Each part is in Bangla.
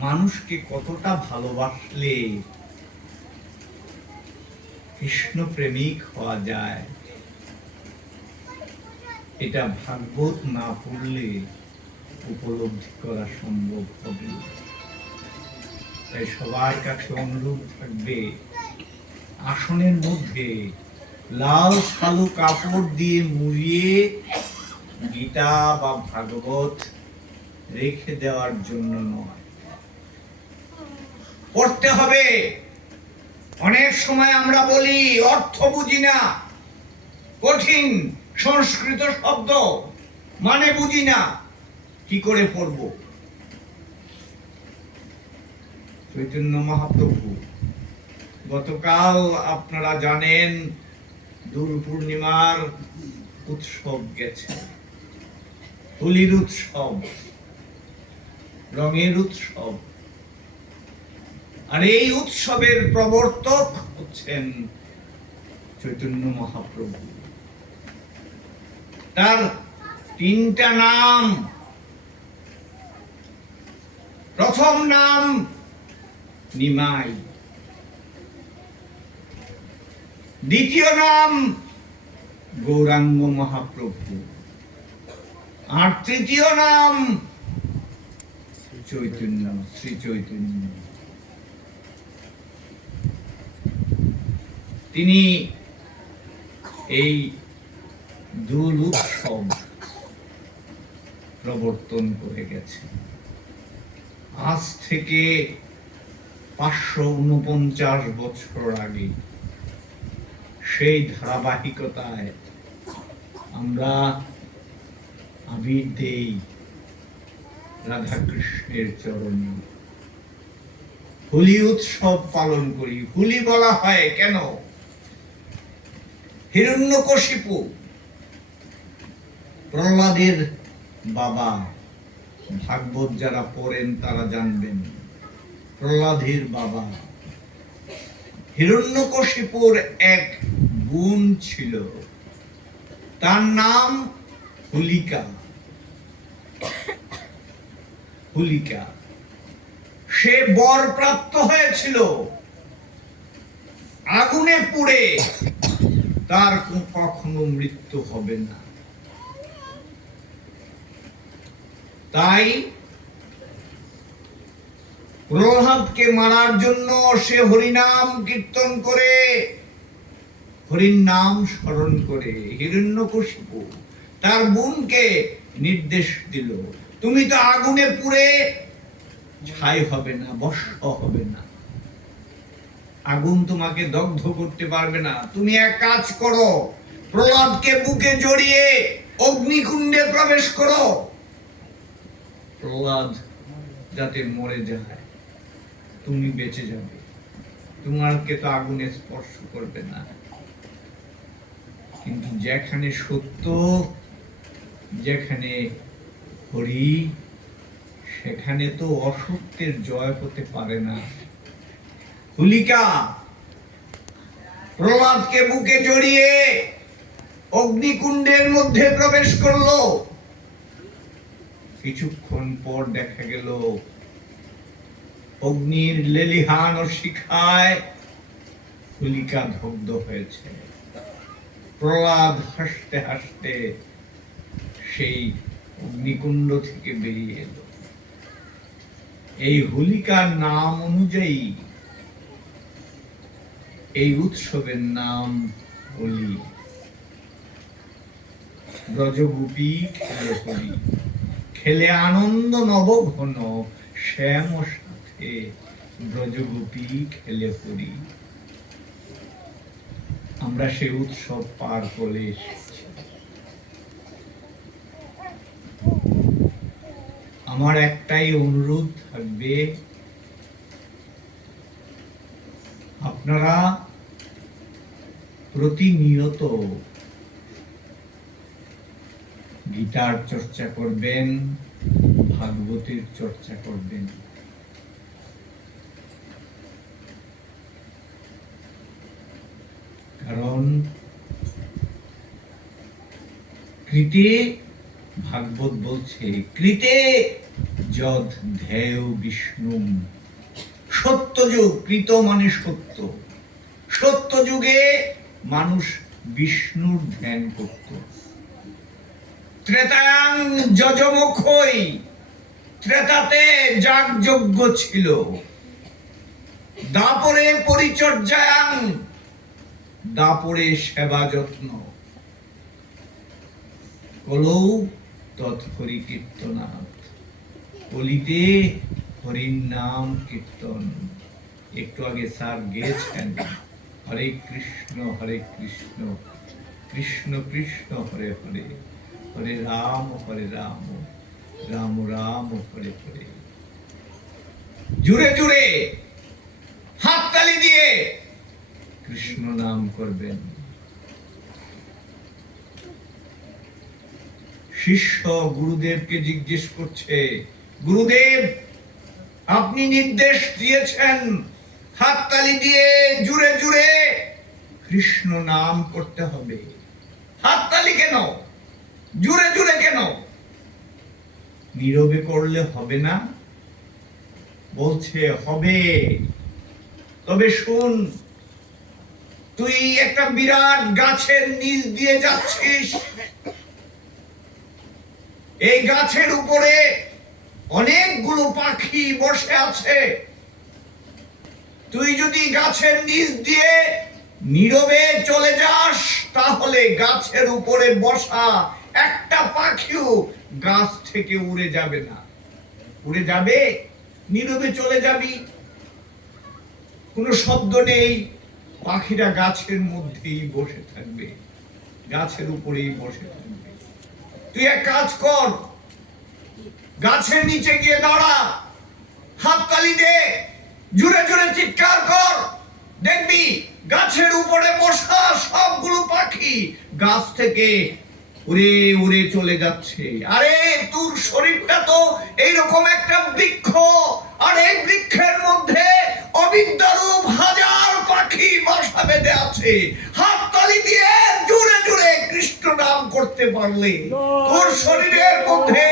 মানুষকে কতটা ভালোবাসলে কৃষ্ণ প্রেমিক হওয়া যায়, এটা ভাগবত না পড়লে উপলব্ধি করা সম্ভব হবে। তাই সবার কাছে অনুরোধ থাকবে, আসনের মধ্যে লাল কালো কাপড় দিয়ে মুড়িয়ে গীতা বা ভাগবত রেখে দেওয়ার জন্য নয়, পড়তে হবে। অনেক সময় আমরা বলি অর্থ বুঝি না, কঠিন সংস্কৃত শব্দ মানে বুঝি না, কি করে পড়ব? চৈতন্য মহাপ্রভু গতকাল আপনারা জানেন দোল পূর্ণিমার উৎসব গেছে, হোলির উৎসব, রঙের উৎসব। আর এই উৎসবের প্রবর্তক হচ্ছেন চৈতন্য মহাপ্রভু। তার তিনটা নাম। প্রথম নাম নিমাই, দ্বিতীয় নাম গৌরাঙ্গ মহাপ্রভু, আর তৃতীয় নাম চৈতন্য, শ্রী চৈতন্য। তিনি এই দোল উৎসব প্রবর্তন করে গেছেন। আজ থেকে 549 বছর আগে সেই ধারাবাহিকতায় আমরা আবির দেই রাধা কৃষ্ণের চরণে, হোলি উৎসব পালন করি। হোলি বলা হয় কেন? হিরণ্যকশিপু প্রহ্লাদের বাবা, ভাগবত যারা পড়েন তারা জানবেন, প্রহ্লাদের বাবা। হিরণ্যকশিপুর এক বোন ছিল, তার নাম হোলিকা। হোলিকা সে বর প্রাপ্ত হয়েছিল, আগুনে পুড়ে তার কখনো মৃত্যু হবে না। তাই প্রহ্লাদকে মারার জন্য সে হরিনাম কীর্তন করে, হরির নাম স্মরণ করে হিরণ্যকশিপু তার বোনকে নির্দেশ দিল, তুমি তো আগুনে পুড়ে ছাই হবে না, ভস্ম হবে না, আগুন তোমাকে দগ্ধ করতে পারবে না। তুমি এক কাজ করো, প্রহ্লাদকে বুকে জড়িয়ে অগ্নিকুণ্ডে প্রবেশ করো, প্রহ্লাদ যাতে মরে যায়, তুমি বেঁচে যাবে, তোমাকে তো আগুনে স্পর্শ করবে না। কিন্তু যেখানে সত্য, যেখানে হরি, সেখানে তো অসত্যের জয় হতে পারে না। হোলিকা প্রহ্লাদকে বুকে জড়িয়ে অগ্নিকুণ্ডের মধ্যে প্রবেশ করলো। কিছুক্ষণ পর দেখা গেল অগ্নির লেলিহান ও শিখায় হোলিকা দগ্ধ হয়েছে। প্রহ্লাদ হাসতে হাসতে সেই অগ্নিকুণ্ড থেকে বেরিয়ে এলো। এই হোলিকার নাম অনুযায়ী এই উৎসবের নাম হোলি। ব্রজগোপী খেলে হোলি, খেলে আনন্দ নবঘন, শ্যাম সাথে ব্রজগোপী খেলে হোলি। আমরা সেই উৎসব পার করে এসেছি। আমার একটাই অনুরোধ থাকবে, আপনারা প্রতিনিয়ত গীতার চর্চা করবেন, ভাগবতের চর্চা করবেন। কারণ কৃতে, ভাগবত বলছে, কৃতে যদ ধ্যেয় বিষ্ণু। সত্যযুগ, কৃত মানে সত্য, সত্য যুগে মানুষ বিষ্ণুর ধ্যান করত। ত্রেতায়াং যজমুখই, ত্রেতাতে যাগযজ্ঞ ছিল। দাপরে পরিচর্যায়াং, দাপরে সেবা যত্ন। কলৌ তৎহরি কীর্তনাথ, কলিতে হরির নাম কীর্তন। একটু আগে স্যার গেয়েছেন হরে কৃষ্ণ কৃষ্ণ কৃষ্ণ হরে হরে, হরে রাম রাম রাম হরে হরে। জুড়ে জুড়ে হাততালি দিয়ে কৃষ্ণ নাম করবেন। শিষ্য গুরুদেবকে জিজ্ঞেস করছে, গুরুদেব আপনি নির্দেশ দিয়েছেন হাততালি দিয়ে জুড়ে জুড়ে কৃষ্ণ নাম করতে হবে, হাততালি কেন, জুড়ে জুড়ে কেন? নীরবে করলে হবে না? বলছে হবে। তবে শুন, তুই একটা বিরাট গাছের নিচ দিয়ে যাচ্ছিস, এই গাছের উপরে অনেকগুলো পাখি বসে আছে। তুই যদি গাছের নিচ দিয়ে নীরবে চলে যাস, তাহলে গাছের উপরে বসা একটা পাখিও গাছ থেকে উড়ে যাবে না। উড়ে যাবে? নীরবে চলে যাবি, কোনো শব্দ নেই, পাখিরা গাছের মধ্যেই বসে থাকবে, গাছের উপরেই বসে থাকবে। তুই এক কাজ কর, গাছের নিচে গিয়ে দাঁড়া, হাততালি দে, জুড়ে জুড়ে চিৎকার কর, দেখবি গাছের উপরে বসা সবগুলো পাখি গাছ থেকে উড়ে উড়ে চলে যাচ্ছে। আরে তোর শরীরটা তো এইরকম একটা বৃক্ষ, আর এই বৃক্ষের মধ্যে অবিদ্যারূপ হাজার পাখি বাসা বেঁধে আছে। হাততালি দিয়ে জুড়ে জুড়ে কৃষ্ণ নাম করতে পারলে তোর শরীরের মধ্যে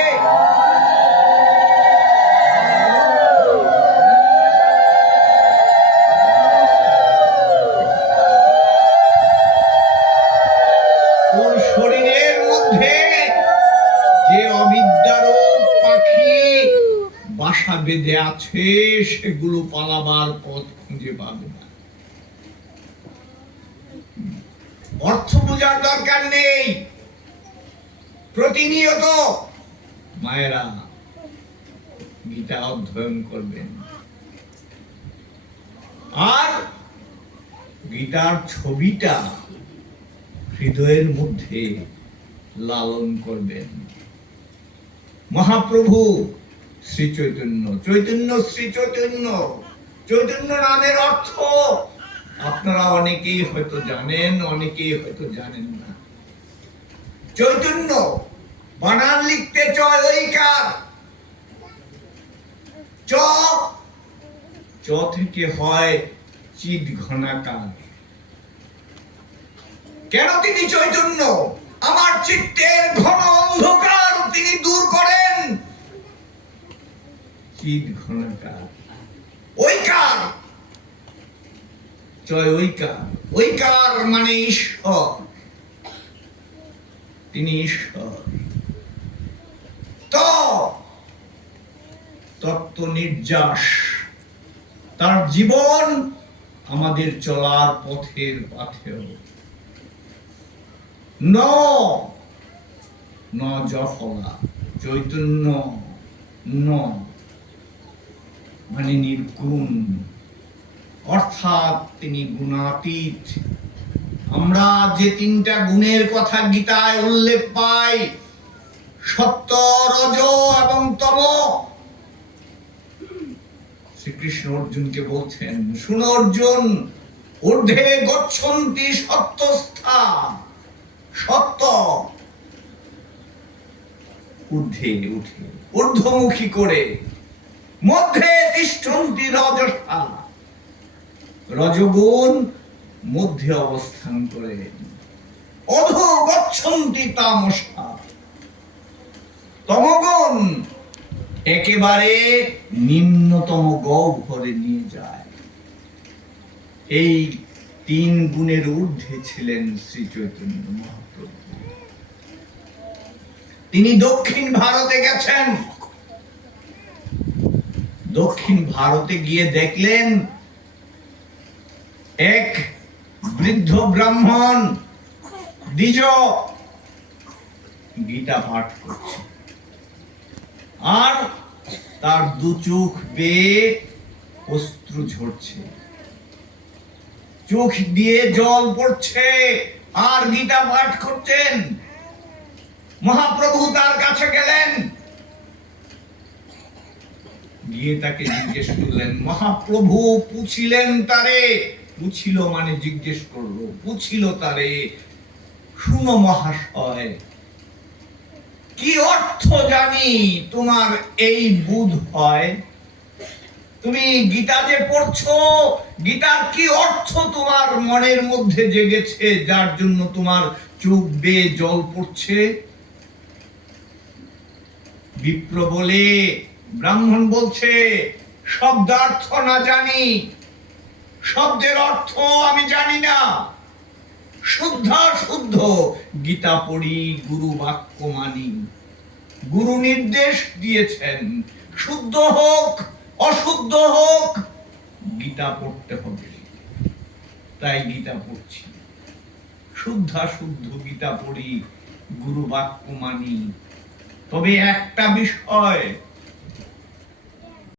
বাসা বেঁধে আছে, সেগুলো পালাবার পথ খুঁজে পাবে না। অর্থ বোঝার দরকার নেই, প্রতিনিয়ত মায়েরা গীতা অধ্যয়ন করবেন আর গীতার ছবিটা হৃদয়ের মধ্যে লালন করবেন। মহাপ্রভু শ্রী চৈতন্য, চৈতন্য শ্রী চৈতন্য, চৈতন্য নামের অর্থ আপনারা অনেকেই হয়তো জানেন, অনেকেই হয়তো জানেন না। চৈতন্য বানান লিখতে চয় ঐকার, চ চ থেকে হয় চিৎ ঘনাকার। কেন তিনি চৈতন্য? আমার চিত্তের ঘন অন্ধকার তিনি দূর করেন। চিৎ ঘনাকার, ঐকার, চয় ঐকার, ঐকার মানে ঈশ্বর, তিনি ঈশ্বর। তত্ত্ব নির্যাস, তার জীবন আমাদের চলার পথের পাথেয়। ন জফলা, চৈতন্য ন মানে নির্গুণ, অর্থাৎ তিনি গুণাতীত। আমরা যে তিনটা গুণের কথা গীতায় উল্লেখ পাই, সত্য, রজ এবং তম, শ্রীকৃষ্ণ অর্জুনকে বলছেন, শুনো অর্জুন, ঊর্ধ্বে গচ্ছন্তি সত্যস্থা, সত্য ঊর্ধ্বে উঠে ঊর্ধ্বমুখী করে, মধ্যে তিষ্ঠন্তি রজসা, রজগুণ মধ্যে অবস্থান করে, অধো গচ্ছন্তি তামসা, তমগুণ একেবারে নিম্নতম গহ্বরে নিয়ে যায়। এই 3 গুণের ঊর্ধ্বে ছিলেন শ্রী চৈতন্য মহাপ্রভু। তিনি দক্ষিণ ভারতে গেছেন। দক্ষিণ ভারতে গিয়ে দেখলেন এক বৃদ্ধ ব্রাহ্মণ দ্বিজ গীতা পাঠ করছে, আর তার 2 চোখ বেয়ে অশ্রু ঝরছে, চোখ দিয়ে জল পড়ছে, আর গীতা পাঠ করছেন। মহাপ্রভু তার কাছে গেলেন, গিয়ে তাকে জিজ্ঞেস করলেন। মহাপ্রভু পুছিলেন তারে, পুছিল মানে জিজ্ঞেস করলো, পুছিল তারে, শুনো মহাশয়, কি অর্থ জানি তোমার এই বুধ হয়? তুমি গীতা যে পড়ছো, গীতার কি অর্থ তোমার মনের মধ্যে জেগেছে, যার জন্য তোমার চোখ বেয়ে জল পড়ছে? বিপ্র বলে, ব্রাহ্মণ বলছে, শব্দার্থ না জানি, শব্দের অর্থ আমি জানি না, শুদ্ধ গীতা পড়ি, গুরু বাক্য মানি। গুরু নির্দেশ দিয়েছেন, শুদ্ধ হোক অশুদ্ধ হোক গীতা পড়তে হবে, তাই গীতা পড়ছি। শুদ্ধ গীতা পড়ি, গুরু বাক্য মানি। তবে একটা বিষয়,